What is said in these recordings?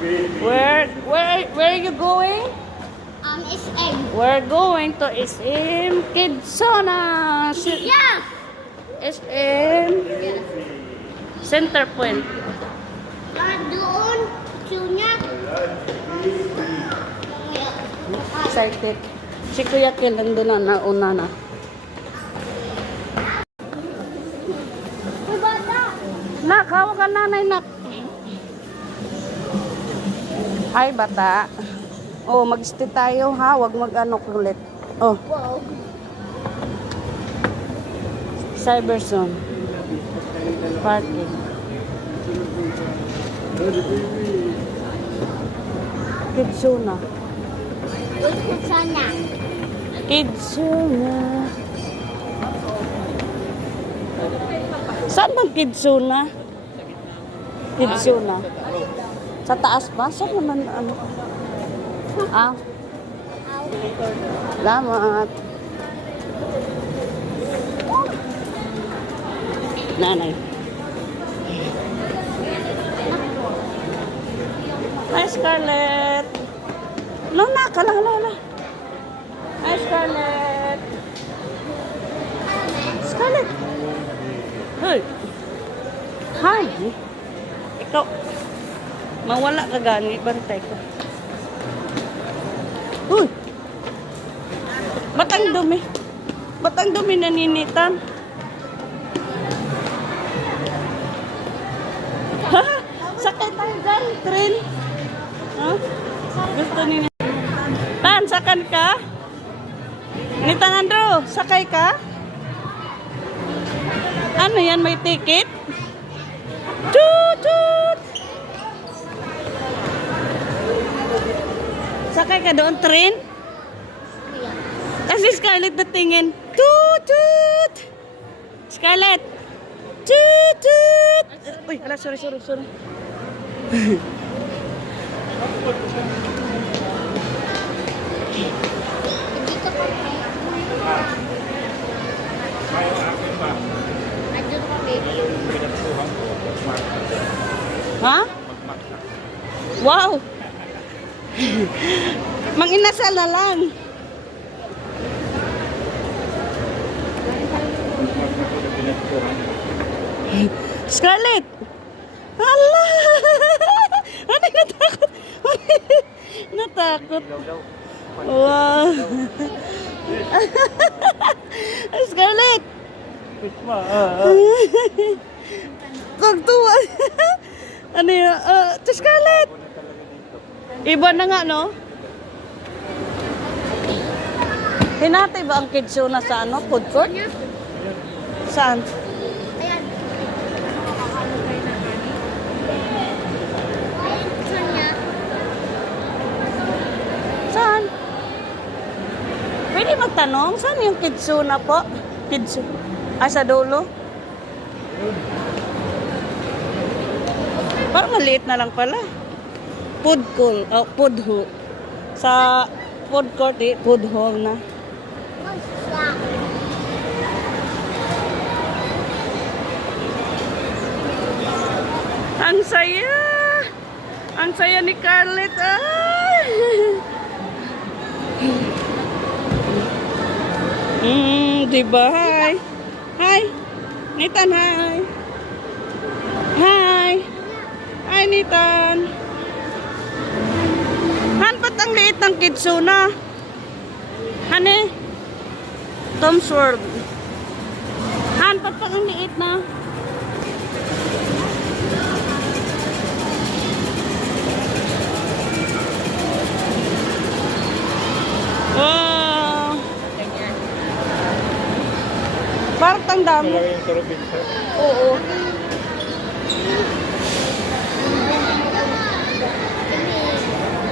Where are you going? SM. We're going to SM Kidsona. Yeah. SM Center Point. Doon. Sunya. Excited. Si Kuya Ken nandun na nauna na. Nak, hawak ka nanay, nak. Ay, bata. Oh, mag-stay tayo ha. Huwag mag-ano ulit. Oh, Wow. Cyberzone. Parking. Kidsona. Sana. Kidsona. Saan bang Kidsona? Kidsona. Sa taas ba? Saan naman ano? Ah. Salamat. Nanay. Hi, Scarlett. Luna, kala. Hi, Scarlett. Scarlett. Hey. Hi. Ikaw. Mawala ka gani. Bantay ko. Uy. Batang dumi. Batang dumi naninitan. Ha? Sakay tayo dyan. Train. Ha? Gusto niya. Tan, sakan ka? Nitang Andrew, sakay ka? Ano yan, may ticket? Tut! Sakay ka doon, train? Kasi Scarlett natingin. Tut! Scarlett! Tut! Uy, hala, sorry. Dito pa Andun pa baby. Ha? Wow! Manginasal na lang. Scarlett! Hala! Ano natakot? Natakot. Wow! Scarlett! Tugtuwa. Ano yun? Scarlett! Iba na nga, no? Hinatay ba ang Kidsona sa ano? Food court? Saan? Ayan. Sunya. Saan? Pwede magtanong, saan yung Kidsona po? Kidsona. Ah, sa dulo? Parang maliit na lang pala. Food court, food hall. Sa food court, food hall na. Ang saya! Ang saya ni Scarlett. Ay! Diba? Hi! Hi! Nitan, hi! Hi! Hi, Nitan! Han, ba't ang liit ng Kidsona? Hane? Tom's World. Han, ba't pa ang liit na? Wow! Parang ang dami. Oo.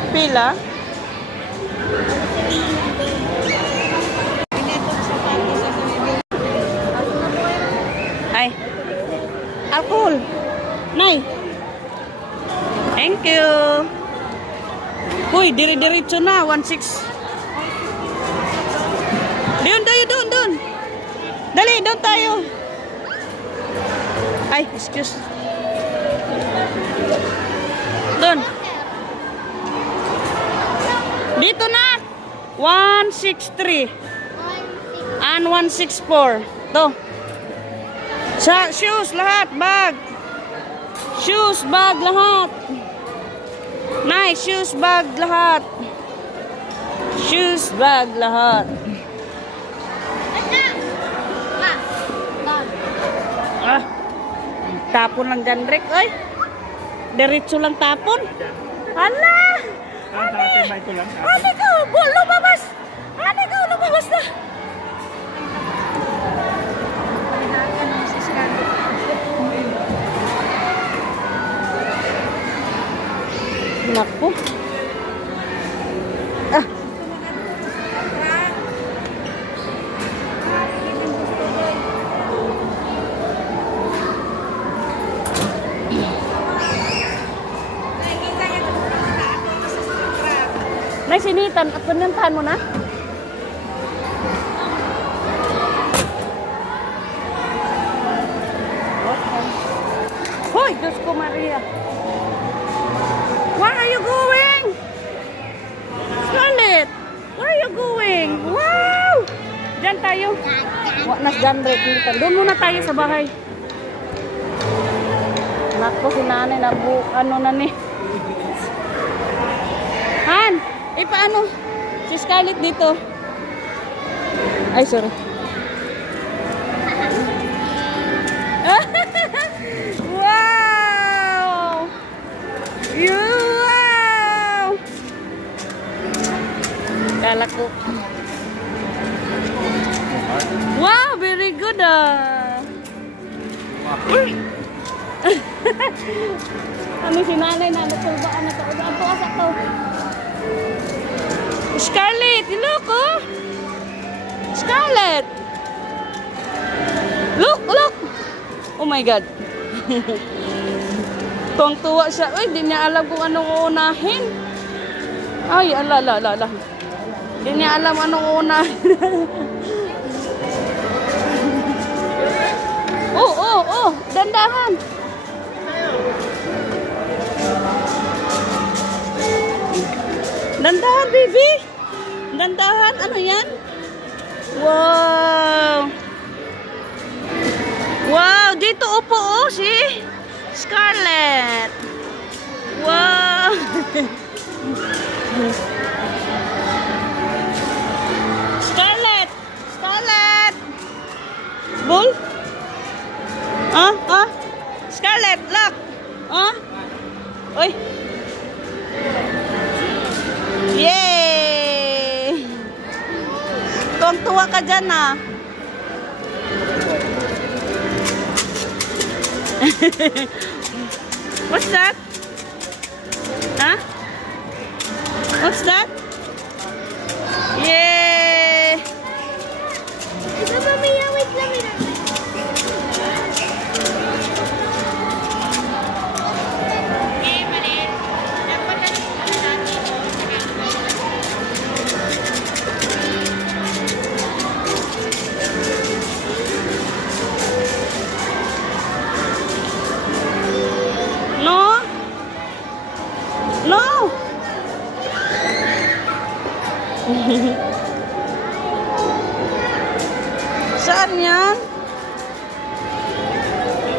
Pila? Ay. Alcohol. Nay. Thank you. Uy, diri-diritso na. 1.6. Doon tayo, doon. Dali, doon tayo. Ay, excuse. Doon. Dito na. 163 and 164. To. Sa shoes lahat, bag. Shoes, bag lahat. Nice, shoes, bag lahat. Shoes, bag lahat. Ah. Tapon lang dyan, Rick. Oy. Diretso lang tapon. Hala! Ate ko! Lumabas! Ate ko! Lumabas na! Naku. Ah. Nay, sinitan. At pinuntahan mo na? Okay. Hoy, Diyos ko Maria. Where are you going? Scarlett, where are you going? Wow! Diyan tayo. Nas dyan, Rita. Doon muna tayo sa bahay. Naku, si nanay na ano na ni. Han, paano? Si Scarlett dito. Ay, sorry. Wow! Wow! Kala ko. Wow, very good Kami si nanay na natulbaan na ito. Ang puwas ako. Scarlett, look oh! Scarlett! Look, look! Oh my God. Tuwang-tuwa siya. Uy, di niya alam kung anong uunahin. Ay, ala. Di niya alam anong uunahin. Oh, dandahan. Dandahan, baby. Dandahan, ano yan? Wow. Wow, dito upo si Scarlett. Wow. Scarlett. Bull? Scarlett, look. Oy. Yay! Tuwang-tuwa ka dyan What's that? Huh? What's that? Yay! Wait lang. No! Saan yan?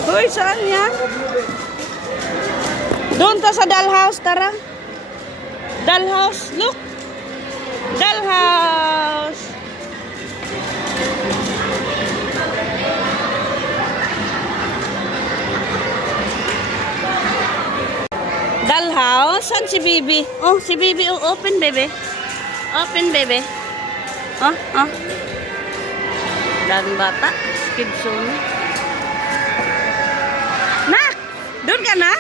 Hoy, saan yan? Doon ta sa dollhouse, tara. Dollhouse, look. Dollhouse. Dollhouse? Saan si Bibi? Oh, si Bibi. Oh, open, baby. Open, baby. Oh. Daming bata. Kidsuna. Nak! Doon ka na?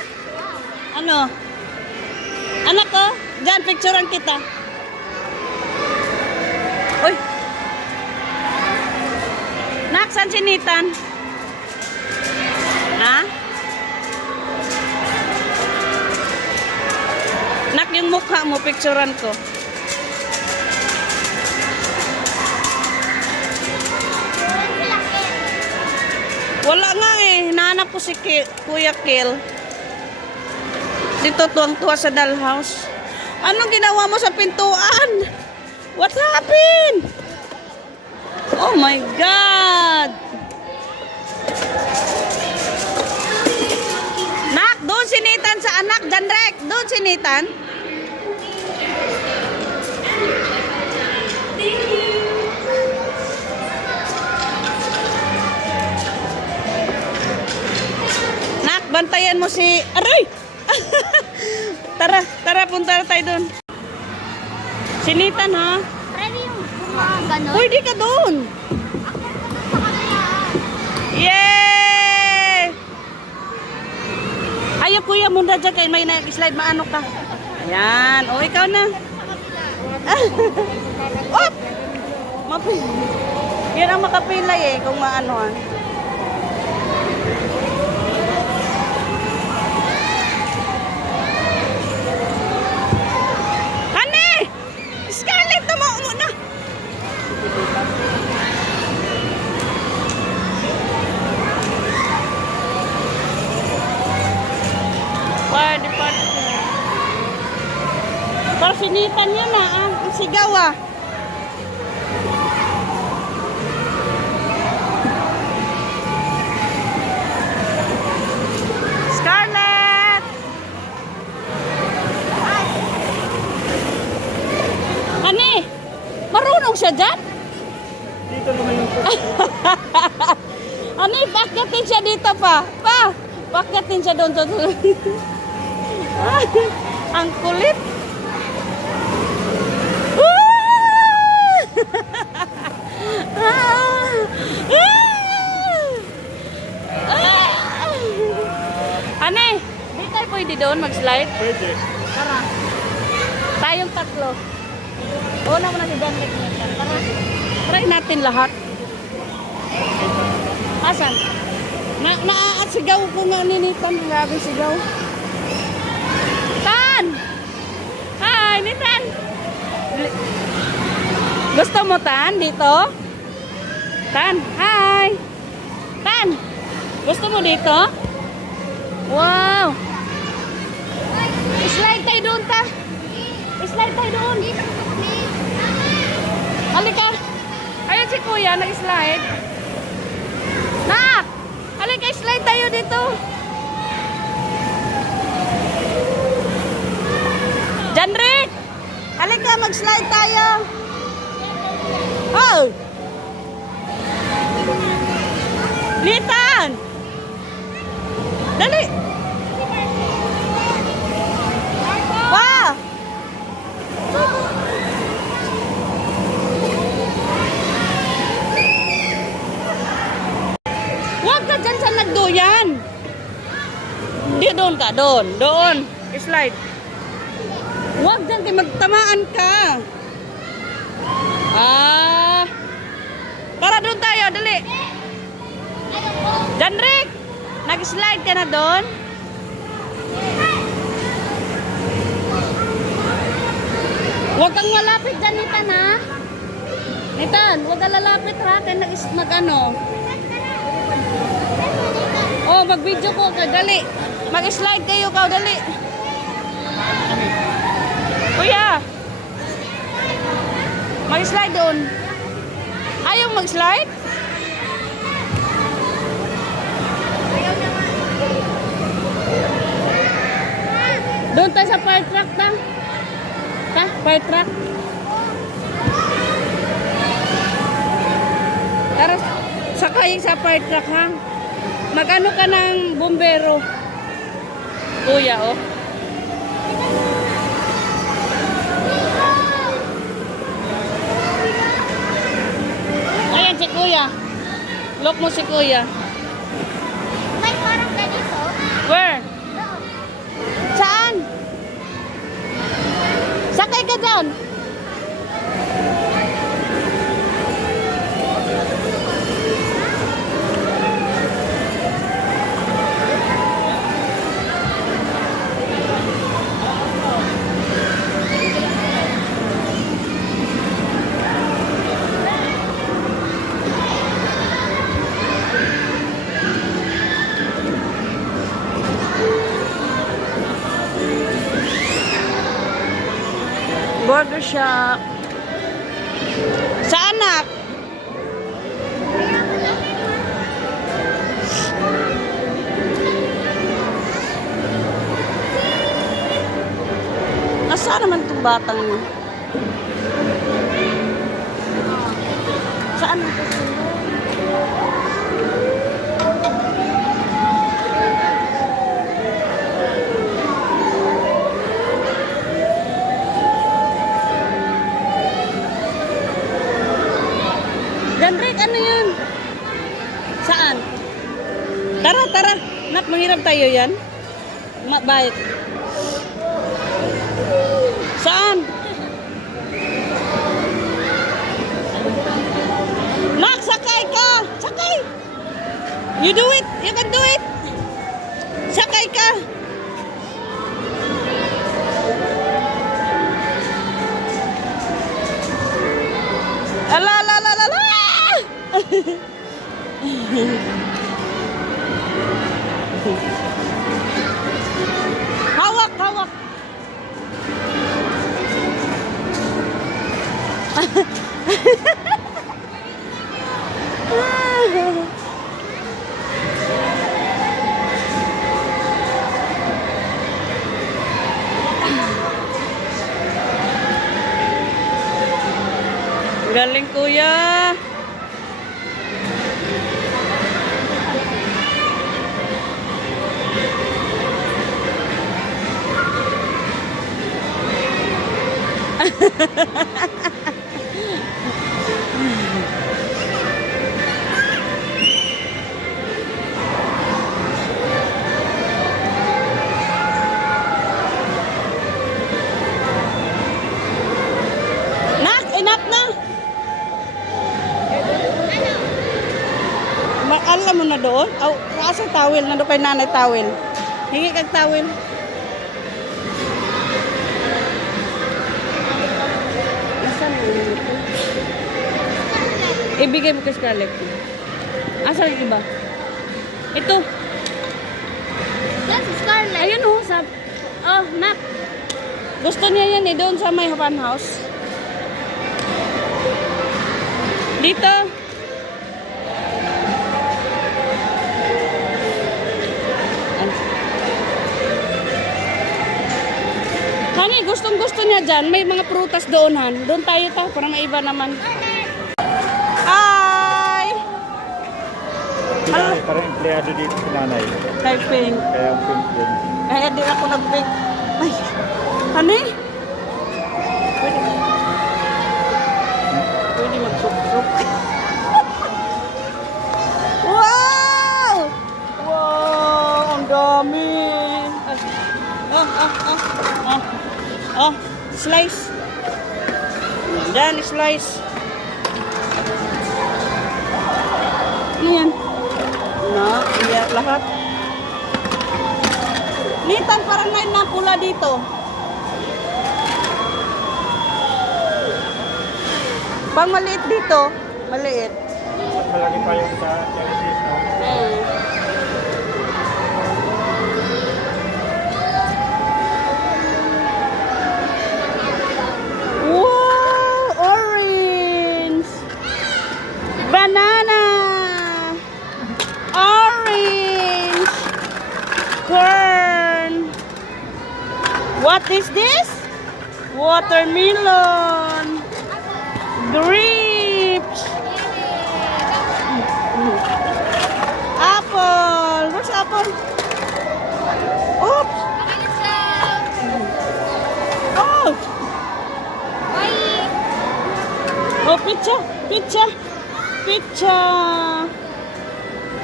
Ano? Anak ko? Diyan, picturean kita. Uy! Nak, saan si Nathan? Ha? Nak, yung mukha mo, picturean ko. Wala nga eh. Hinahanap ko si Kuya Kil. Dito tuwang-tuwa sa dollhouse. Anong ginawa mo sa pintuan? What happened? Oh my God! Nak, doon sinitan sa anak, Janrek. Doon sinitan. Nak, bantayan mo si... Aray! Tara, punta tayo doon. Sinitan, ha? Pwede yung mga ganon. Pwede ka doon. Sa kanila. Yay! Ayaw kuya muna dyan kay may slide maano ka. Ayan. O, ikaw na. Op! Yan ang makapilay eh kung maanoan. Honey! Scarlett, tumo na. Pwede. Parsinitan yun na, ang sigaw ah. Scarlett! Hani, marunong siya dyan? Dito naman yung Hani, bakyatin siya dito pa. Bakyatin siya doon. Ang kulit. Ane, di tayo pwede doon mag-slide? pwede. Tara. Tayong tatlo. Una mo na si Janrek niya. Tara. Try natin lahat. Asan? Sigaw ko nga ninitan. Grabe sigaw. Tan! Hi, Nitan! Gusto mo, Tan, dito? Tan, hi! Tan! Gusto mo dito? Wow! Slide tayo doon, ta! Slide tayo doon! Halika! Ayun si Kuya, nag-slide. Nak! Halika, slide tayo dito! Janrik! Halika, mag-slide tayo! Oh! Litan! Dali! Wow! Huwag ka dyan sa nagduyan! Hindi, doon ka. Doon. Slide. Huwag dyan kay magtamaan ka. Para doon tayo, dali. Janrik, nag-slide ka na doon? Huwag kang malapit dyan, Nitan, ha? Nitan, huwag kang lalapit, ha? Kaya mag-ano. Oh, mag-video ko ka, dali. Mag-slide kayo ka, dali. Kuya, mag-slide doon. Ayaw mag-slide? Doon tayo sa fire truck, ta? Ha? Fire truck? Tara, sakayin sa fire truck, ha? Mag-ano ka ng bumbero? Kuya, oh. Ayan si Kuya. Look mo si Kuya. May parang ganito. Where? Saan? Sakay ka doon. Burger shop. Sa anak? Nasaan naman itong batang yun? Saan ang susunod? Jandrik, ano yan? Saan? Tara, tara. Nak, manghirap tayo yan. Bait. Saan? Nak, sakay ka! Sakay! You do it! You can do it! Sakay ka! Ala, ala, ala, ala, ala! Hawak, hawak! Galing kuya. Nak, enough na. Alam mo na doon? Oh, asa towel? Nando kay nanay towel. Hingi kag towel. Asan mo ito? Ibigay mo kay Scarlett. Asan yung iba? Ito. Yan si Scarlett. Ayun oh, sa... Oh, nak. Gusto niya yan eh, doon sa may fun house. Dito. Hani, gustong-gusto niya dyan. May mga prutas doon, Han. Doon tayo ta, para may iba naman. Hi! Nanay, parang empleyado dito si nanay. Kay Pink. Kaya ang pink din. Kaya di ako nag-pink. Ay, Hani? Pwede mag-sup-sup. Wow! Wow! Ang dami! Oh, slice. Dan, slice. Ayan. Na, iya lahat. Nitan, parang may na pula dito. Pang maliit dito, maliit. Mas malaki pa yung sa Genesis. Wow, orange. Banana. Orange. Corn. What is this? Watermelon. Grapes. Apple. Where's apple? Oops. Oh. Oh, pizza. Pizza. Pizza.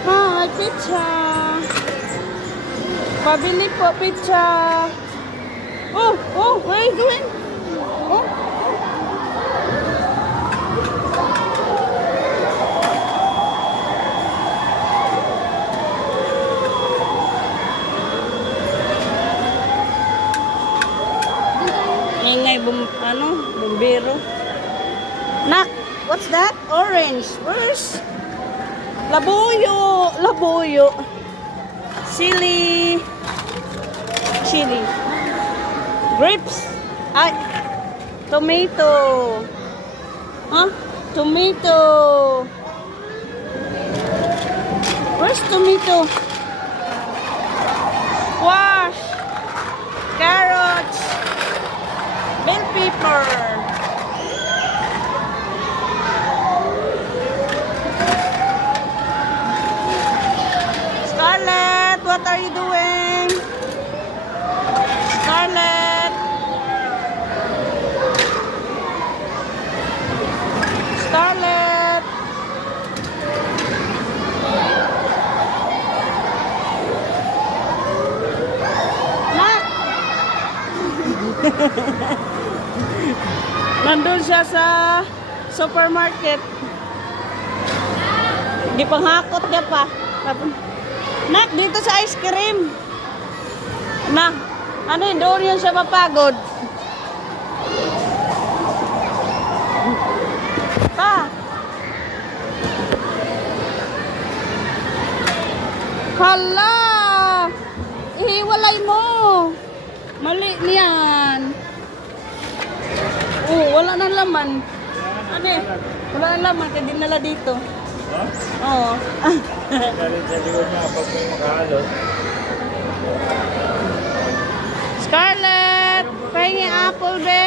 Hi, pizza. Pabili po, pizza. Oh, oh, what are you doing? Oh. Ingay bumbero. Nak, what's that? Orange. Where's labuyo? Labuyo. Chili. Grapes. Ay. Tomato. Huh? Tomato. Where's tomato? Squash. Carrots. Bell pepper. Scarlett, what are you doing? Scarlett. Scarlett. Nak. Nandun siya sa supermarket. Gipanghakot niya pa. Nak, dito sa ice cream. Nak, ano yun? Doon yun siya mapagod. Pa. Hala! Ihiwalay mo. Mali niyan. Oh, wala na laman. Ano eh? Wala na laman, kaya dinala dito. Ha? Oo. Galing sa likod niya pag may makahalo. Scarlett! Pahingi apple, be.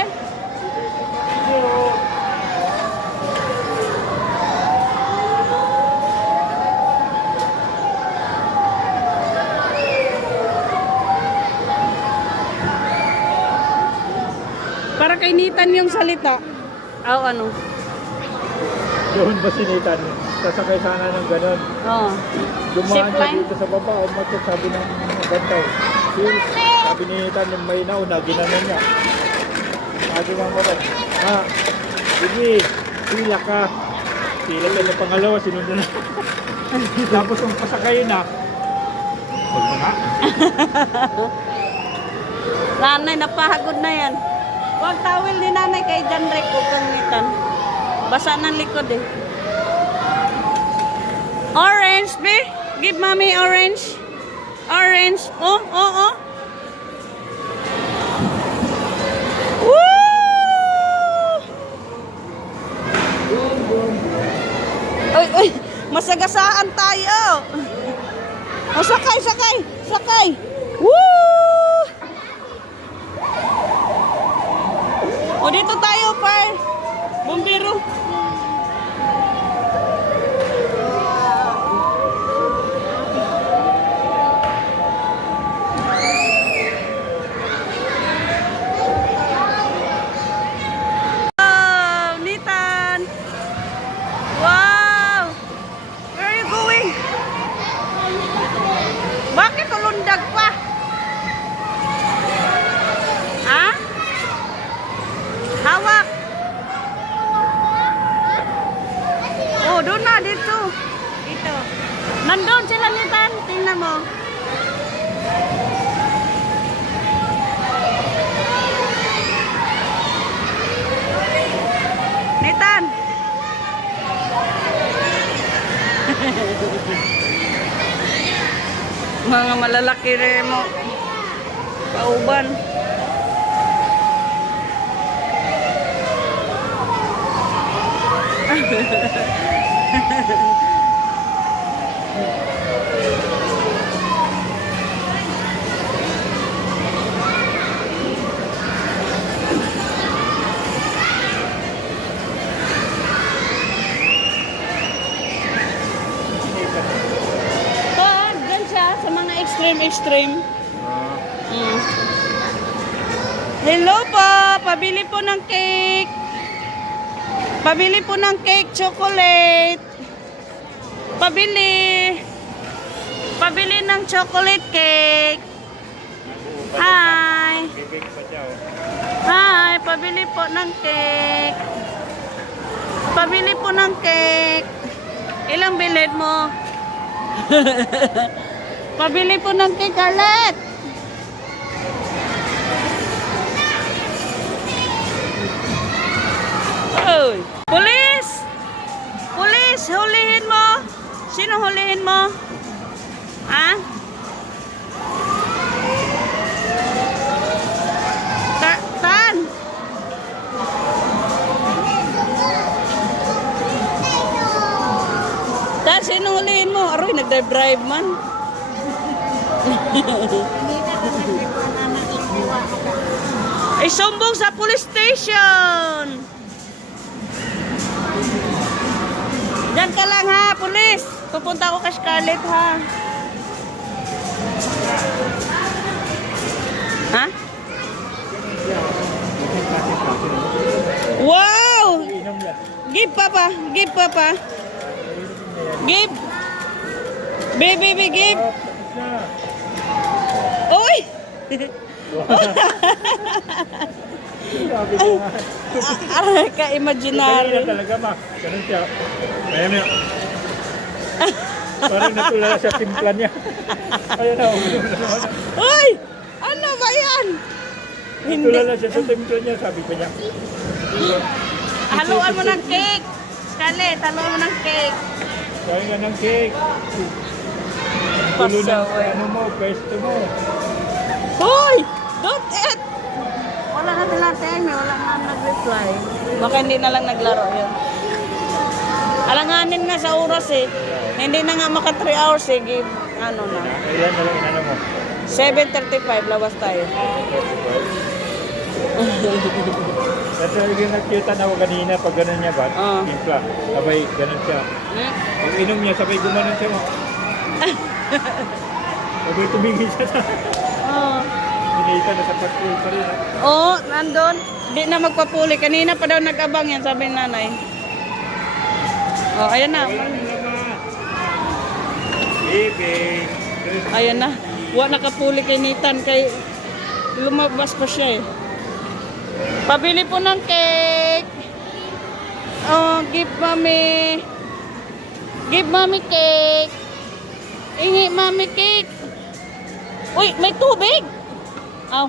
Para kainitan yung salita. Oh, ano? Doon ba sinitan? Sasakay sana ng ganon. Oo. Dumaan siya Zipline? dito sa baba. Umakyat, sabi ng bantay. Sabi ni Tan yung may nauna, ginanon niya. Sabi ng baba, sige, pila ka. Pila ka na pangalawa, sinundan na. Tapos yung pasakay na, huwag na nga. Nanay, napahagod na yan. Huwag tawil ni nanay kay John Rick o kanitan. Basa ng likod eh. Orange, be. Give mommy orange. Orange. Oh, oh, oh. Woo! Uy, uy. Masagasaan tayo. Oh, sakay, sakay. Sakay. Woo! O dito tayo, par. Bumbiro. Wow, Nitan. Wow. Where are you going? Bakit tulundag pa? Ha? Hawak. Oh, doon na, dito. Dito. Nandun sila Nitan. Tingnan mo. Nitan. Mga malalaki rin mo. Kauban. Dyan siya sa mga extreme. Mm. Hello po, pabili po ng cake. Pabili po ng cake, chocolate. Pabili. Pabili ng chocolate cake. Hi. Bibig pa siya, oh. Hi, pabili po ng cake. Pabili po ng cake. Ilang bilid mo? Pabili po ng cake, Carlet. Oy, pulis! Pulis, hulihin mo. Sino hulihin mo? Ha? Tan! Uy, nagdrive man. Ay, sumbong sa police station. Diyan ka lang ha, police. Pupunta ako kay Scarlett ha. Ha? Wow! Inom yan. Give papa, give papa. Give. Baby, give. Uy! Sabi ko nga. Aray ka, imaginary. Ganyan talaga, ma. Ganun siya. Ayan na. Parang natulala sa timpla niya. Ayan na, uminom na naman. Uy! Ano ba yan? Hindi. Natulala siya sa timpla niya, sabi ko niya. Haluan mo ng cake. Scarlett, haluan mo ng cake. Kaya nga ng cake. Tulo ng Pasaway. ano mo, pwesto mo. Hoy! Don't eat! Wala na sila time eh. Wala na nag-reply. Baka hindi na lang naglaro yun. Alanganin na sa oras eh. Hindi na nga maka 3 hours eh. Give, ano na. Ayan na lang inano mo. 7:35, labas tayo. Kasi yung nakita na ako kanina pag gano'n niya ba? Oo. Timpla. Sabay, gano'n siya. Hmm? Pag inom niya, sabay gumanon siya mo. Sabay tumingin siya sa... Oh. Hinita na sa pag-pool pa rin. Oo, nandun. Di na magpapuli. Kanina pa daw nag-abang yan, sabi ng nanay. Oh, ayan na. Baby. Ayan na. Wa nakapuli kay Nathan kay lumabas pa siya eh. Pabili po ng cake. Oh, give mommy. Give mommy cake. Ingi mommy cake. Uy, may tubig. Aw.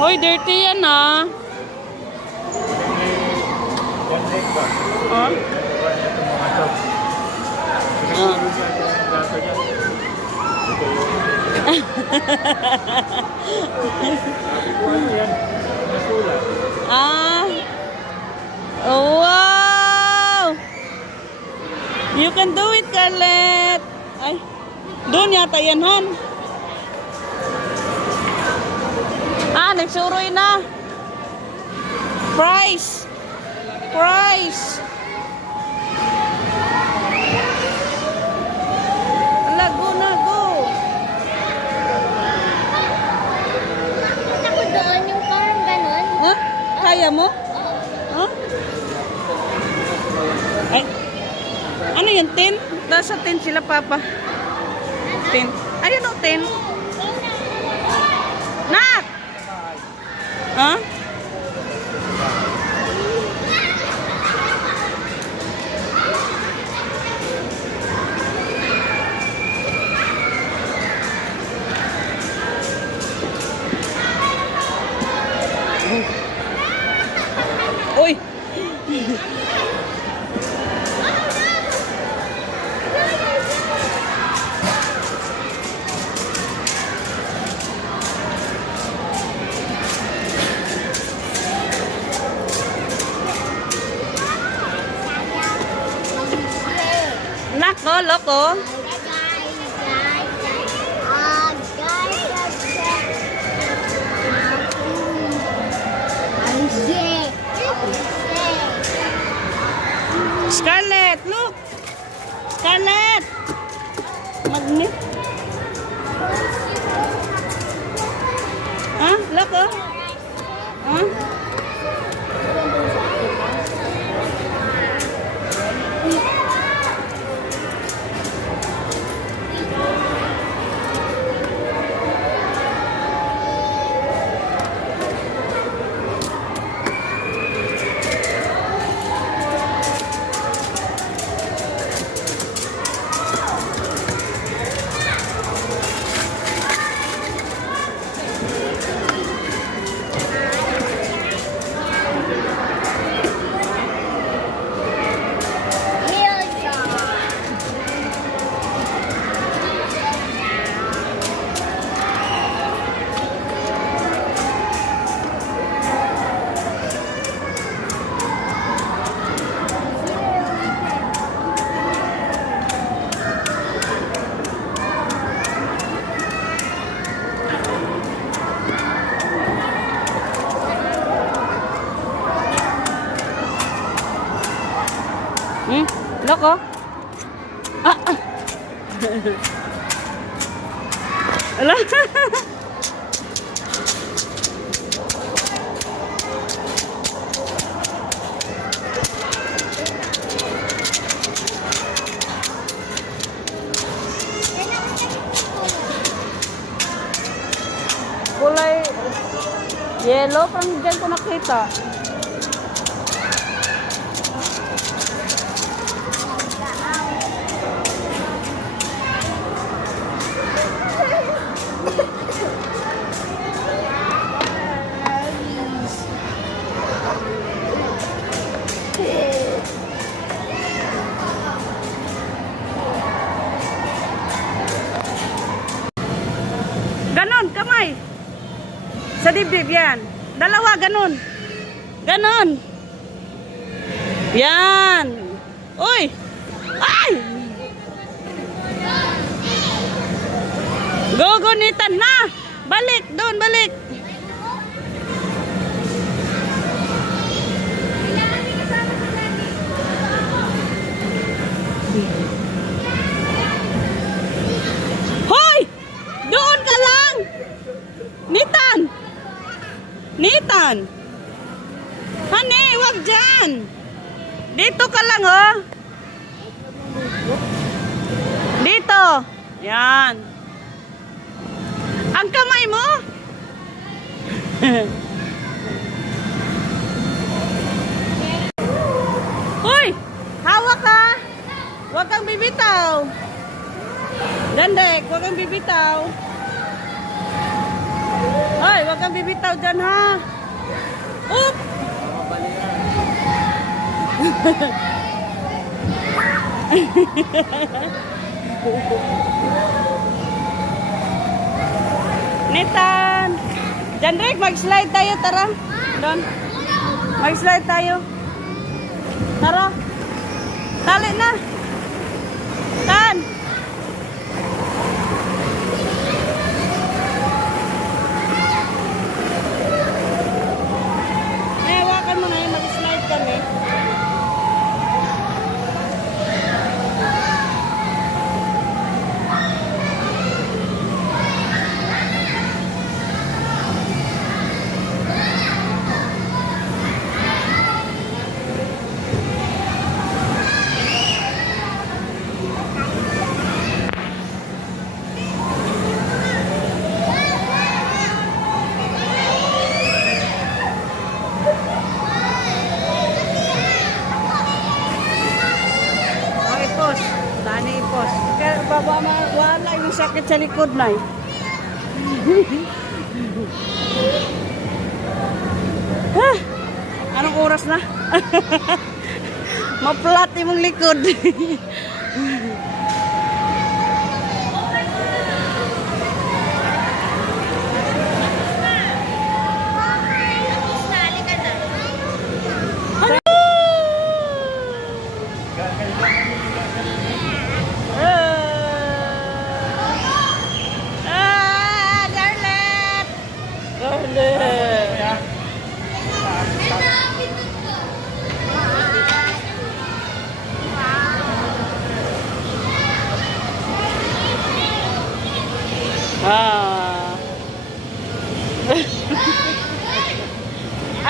Hoy, dirty yan ah. One leg ba? Huh? One leg itong mga to. Pinagulog niya ito ang plato niya. Ito yung... Sabi ko ano yan? Nasulat. Ah. Oh, wow. You can do it, Scarlett. Ay. Doon yata yan, Han. Ah, nagsuroy na. Price. Price. Ala, go na, go. Ako doon, yung parang ganon. Huh? Kaya mo? Oo. Huh? Ay. Ano yun, tin? Nasa tin sila, Papa. Tin. Ayun o, tin. Nak! Ha? Uy! Nako, loko. Scarlett, look! Scarlett! Magnet. Ha? Look, oh. Ha? ko? Ah! Ah. Ala? Kulay yellow, parang dyan ko nakita. Ganon, kamay. Sa dibdib yan. Dalawa, ganon. Ganon. Yan. Uy! Ay! Gugunitan na! Balik, doon, balik. Hoy! Doon ka lang! Nitan! Nitan! Honey, wag dyan! Dito ka lang, oh! Dito! Yan! Ang kamay mo! Hoy! Hawak ka! Huwag kang bibitaw! Dandek, huwag kang bibitaw! Hoy, huwag kang bibitaw dyan, ha? Oop! Nitan! Jandrik, mag-slide tayo, tara. Doon. Mag-slide tayo. Tara. Tali na. Tan! Hawakan mo na yun, mag-slide kami. Dani ipos. Kaya baba wala yung sakit sa likod na eh. Anong oras na? Maplat yung likod.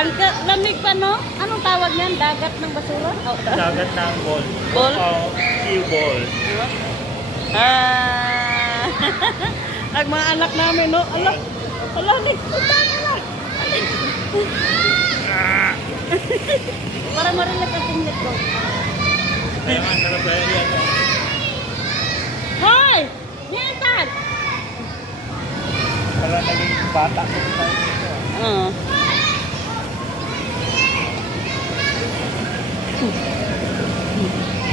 Ang lamig pa, no? Anong tawag niyan? Dagat ng basura? Oh, Dagat ng ball. Ball? Sea ball. Ang mga anak namin, no? Ala, nagpunta na. Para marinig ang tinglit ko. Kaya nga, sarap na yan. Hoy! Nitan! Para naging bata ko tayo dito.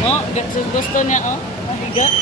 Oh, gusto niya, oh. Mabigat.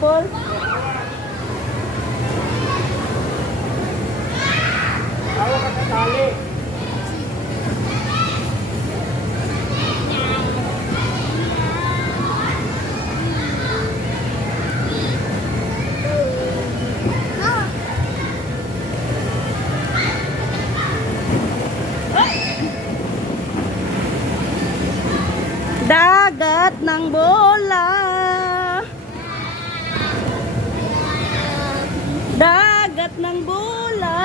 Habol. Hawak ka sa tali. Dagat ng bola. Dagat ng bola.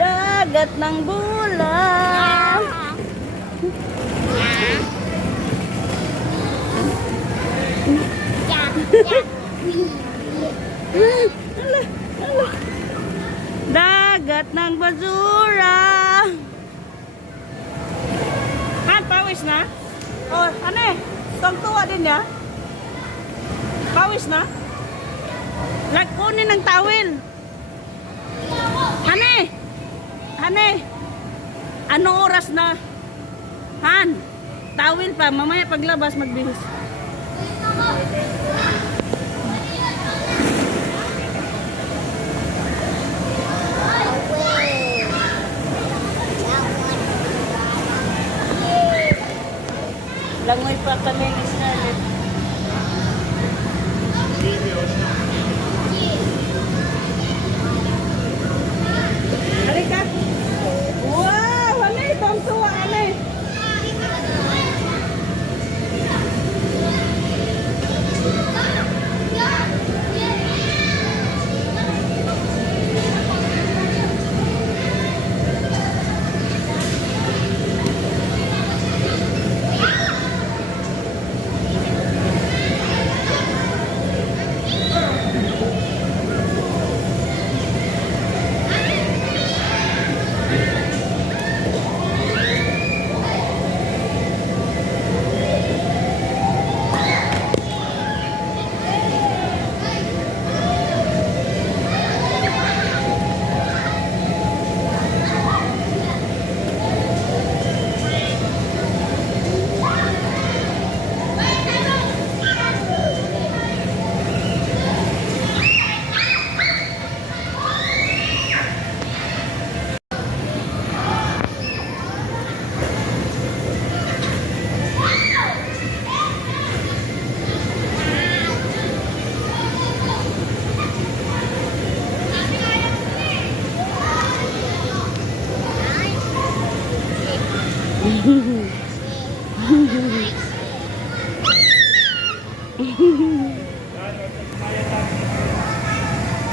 Dagat ng bola. Dagat ng basura. Han, pawis na? Oh, ano eh? Tuwang-tuwa din ya? Pawis na? Kunin ng tawel. Hane! Hane! Anong oras na? Han! Tawel pa. Mamaya paglabas magbihis. Langoy pa kami ni Scarlett. Halika. Wow! Ano itong tuwa? Ano eh?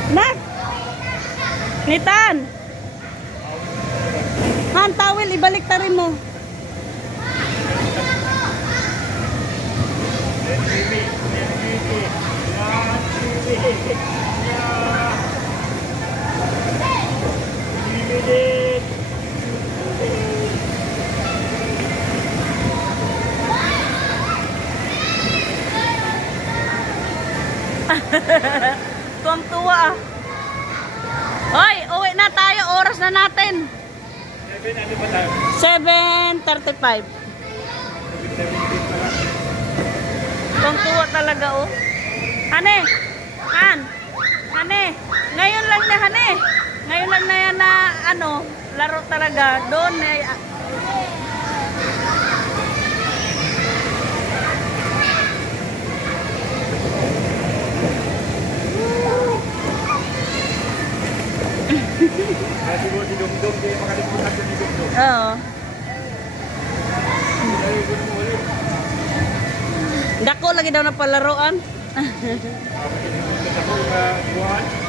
Nak! Nitan! Han, tawel, ibalik ta rin mo. Tuwang-tuwa ah. Hoy, uwi na tayo. Oras na natin. 7:35. Tuwang-tuwa talaga oh. Hane! Han! Hane! Ngayon lang na Hane! Ngayon lang na yan na ano, laro talaga. Doon eh. Siguro si Dum-Dum, di makalimutan ko ni Dum-Dum. Oo. Dako lagi daw na palaroan. Ako, buwan.